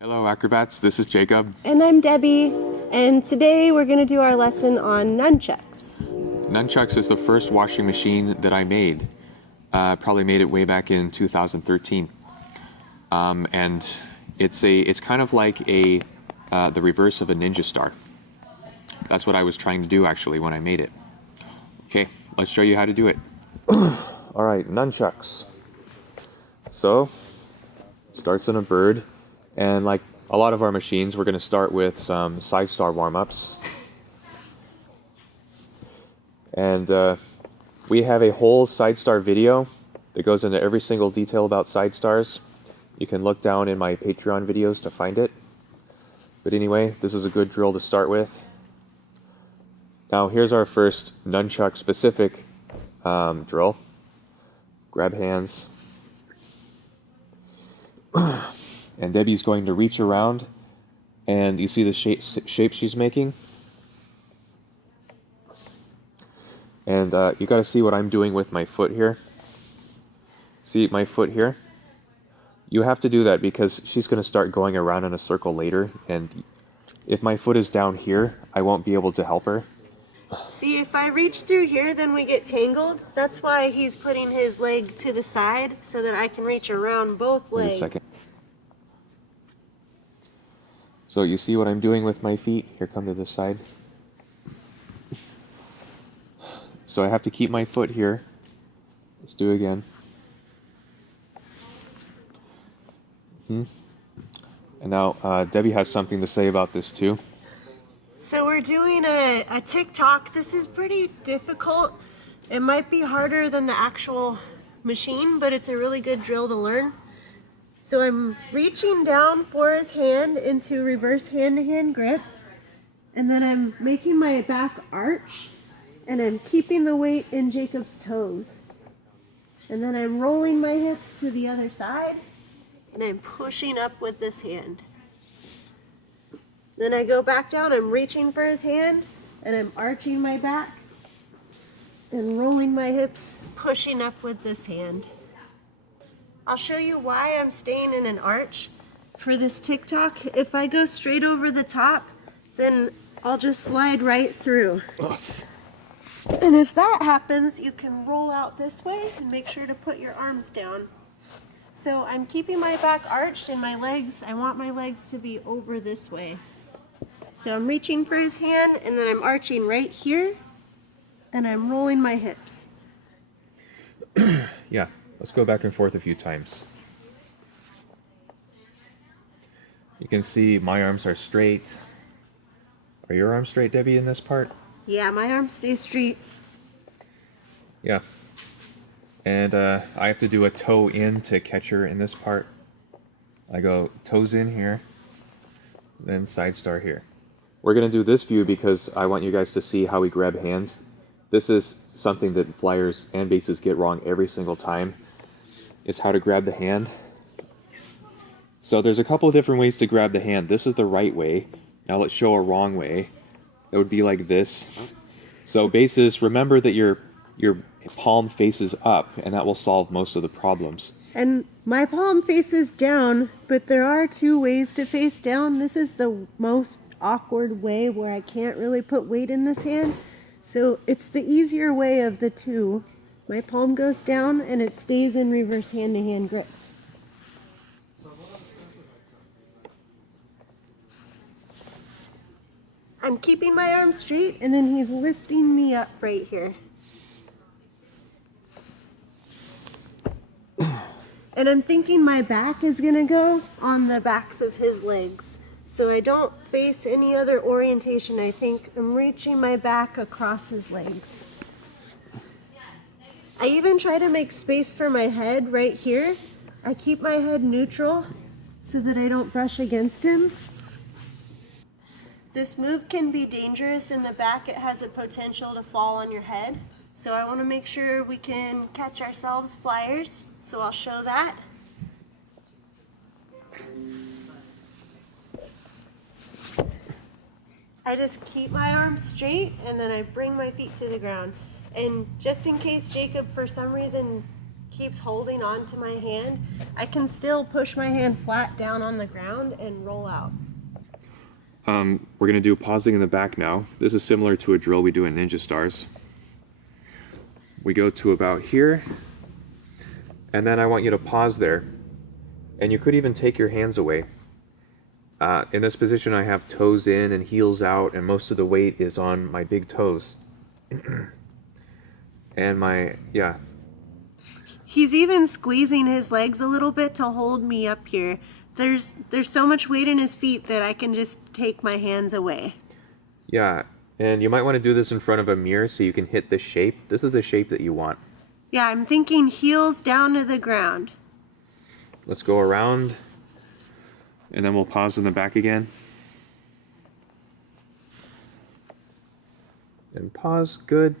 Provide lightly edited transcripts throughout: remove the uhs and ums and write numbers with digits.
Hello Acrobats, this is Jacob. And I'm Debbie, and today we're going to do our lesson on nunchucks. Nunchucks is the first washing machine that I made. Probably made it way back in 2013. And it's kind of like the reverse of a ninja star. That's what I was trying to do actually when I made it. Okay, let's show you how to do it. Alright, nunchucks. So, it starts in a bird, and like a lot of our machines, we're going to start with some side star warm-ups. And we have a whole side star video that goes into every single detail about side stars. You can look down in my Patreon videos to find it. But anyway, this is a good drill to start with. Now here's our first nunchuck specific drill. Grab hands. And Debbie's going to reach around, and you see the shape she's making? And you got to see what I'm doing with my foot here. See my foot here? You have to do that because she's going to start going around in a circle later, and if my foot is down here, I won't be able to help her. See, if I reach through here, then we get tangled. That's why he's putting his leg to the side so that I can reach around both legs. Wait a second. So you see what I'm doing with my feet? Here, come to this side. So I have to keep my foot here. Let's do it again. And now Debbie has something to say about this too. So we're doing a TikTok. This is pretty difficult. It might be harder than the actual machine, but it's a really good drill to learn. So I'm reaching down for his hand into reverse hand-to-hand grip, and then I'm making my back arch, and I'm keeping the weight in Jacob's toes. And then I'm rolling my hips to the other side, and I'm pushing up with this hand. Then I go back down, I'm reaching for his hand, and I'm arching my back, and rolling my hips, pushing up with this hand. I'll show you why I'm staying in an arch for this TikTok. If I go straight over the top, then I'll just slide right through. And if that happens, you can roll out this way and make sure to put your arms down. So I'm keeping my back arched and my legs, I want my legs to be over this way. So I'm reaching for his hand and then I'm arching right here and I'm rolling my hips. Yeah, let's go back and forth a few times. You can see my arms are straight. Are your arms straight, Debbie, in this part? Yeah, my arms stay straight. Yeah. And I have to do a toe in to catch her in this part. I go toes in here, then side star here. We're going to do this view because I want you guys to see how we grab hands. This is something that flyers and bases get wrong every single time, is how to grab the hand. So there's a couple of different ways to grab the hand. This is the right way. Now let's show a wrong way. It would be like this. So bases, remember that your palm faces up, and that will solve most of the problems. And my palm faces down, but there are two ways to face down. This is the most awkward way where I can't really put weight in this hand. So it's the easier way of the two. My palm goes down and it stays in reverse hand-to-hand grip. I'm keeping my arm straight and then he's lifting me up right here. And I'm thinking my back is gonna go on the backs of his legs. So I don't face any other orientation. I think I'm reaching my back across his legs. I even try to make space for my head right here. I keep my head neutral so that I don't brush against him. This move can be dangerous in the back. It has a potential to fall on your head. So I want to make sure we can catch ourselves flyers. So I'll show that. I just keep my arms straight and then I bring my feet to the ground. And just in case Jacob for some reason keeps holding on to my hand, I can still push my hand flat down on the ground and roll out. We're going to do pausing in the back now. This is similar to a drill we do in Ninja Stars. We go to about here, and then I want you to pause there. And you could even take your hands away. In this position, I have toes in and heels out, and most of the weight is on my big toes. And yeah. He's even squeezing his legs a little bit to hold me up here. There's so much weight in his feet that I can just take my hands away. Yeah, and you might want to do this in front of a mirror so you can hit the shape. This is the shape that you want. Yeah, I'm thinking heels down to the ground. Let's go around, and then we'll pause in the back again. And pause, good.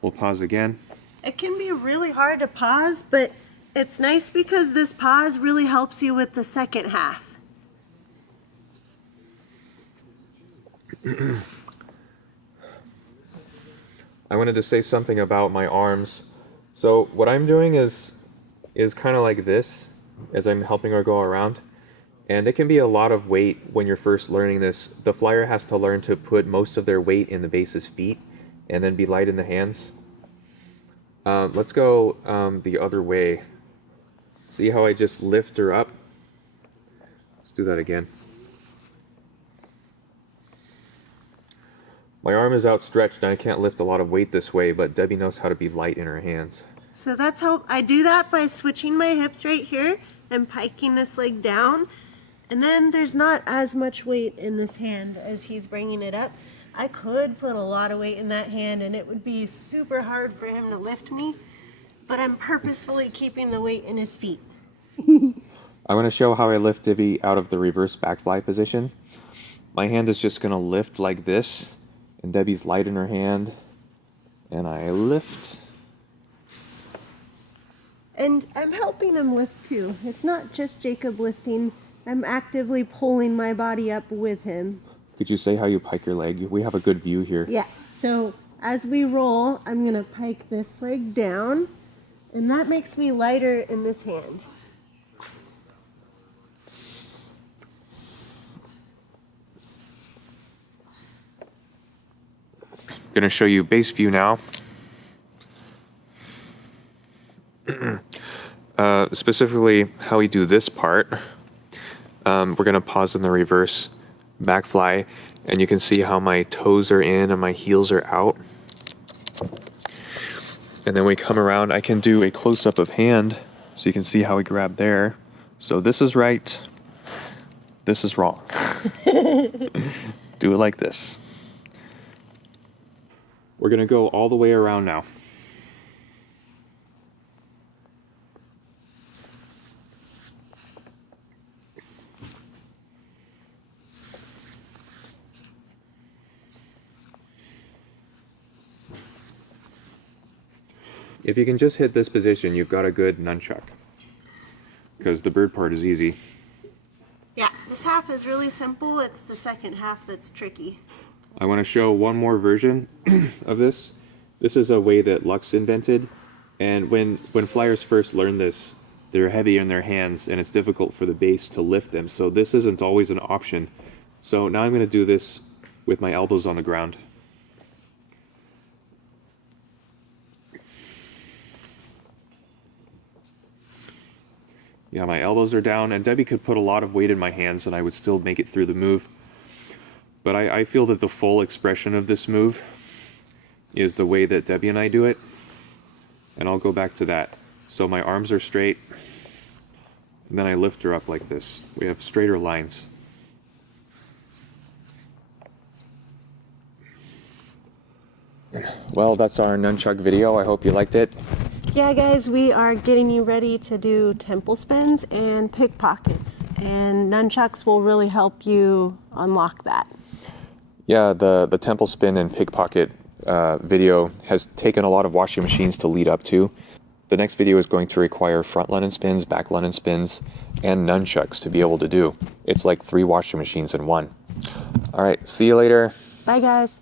We'll pause again. It can be really hard to pause, but it's nice because this pause really helps you with the second half. I wanted to say something about my arms. So what I'm doing is kind of like this as I'm helping her go around. And it can be a lot of weight when you're first learning this. The flyer has to learn to put most of their weight in the base's feet and then be light in the hands. Let's go the other way. See how I just lift her up? Let's do that again. My arm is outstretched and I can't lift a lot of weight this way, but Debbie knows how to be light in her hands. So that's how I do that, by switching my hips right here and piking this leg down. And then there's not as much weight in this hand as he's bringing it up. I could put a lot of weight in that hand and it would be super hard for him to lift me, but I'm purposefully keeping the weight in his feet. I want to show how I lift Debbie out of the reverse back fly position. My hand is just going to lift like this, and Debbie's light in her hand, and I lift. And I'm helping him lift too. It's not just Jacob lifting. I'm actively pulling my body up with him. Could you say how you pike your leg? We have a good view here. Yeah, so as we roll, I'm gonna pike this leg down, and that makes me lighter in this hand. I'm going to show you base view now. Specifically how we do this part. We're going to pause in the reverse back fly, and you can see how my toes are in and my heels are out. And then we come around. I can do a close-up of hand so you can see how we grab there. So this is right, this is wrong. Do it like this. We're going to go all the way around now. If you can just hit this position, you've got a good nunchuck, because the bird part is easy. Yeah, this half is really simple. It's the second half that's tricky. I want to show one more version of this. This is a way that Lux invented, and when flyers first learn this, they're heavy in their hands and it's difficult for the base to lift them, so this isn't always an option. So now I'm going to do this with my elbows on the ground. Yeah, my elbows are down, and Debbie could put a lot of weight in my hands and I would still make it through the move. But I feel that the full expression of this move is the way that Debbie and I do it. And I'll go back to that. So my arms are straight, and then I lift her up like this. We have straighter lines. Well, that's our nunchuck video. I hope you liked it. Yeah, guys, we are getting you ready to do temple spins and pickpockets, and nunchucks will really help you unlock that. Yeah, the temple spin and pickpocket video has taken a lot of washing machines to lead up to. The next video is going to require front London spins, back London spins, and nunchucks to be able to do. It's like 3 washing machines in one. All right, see you later. Bye, guys.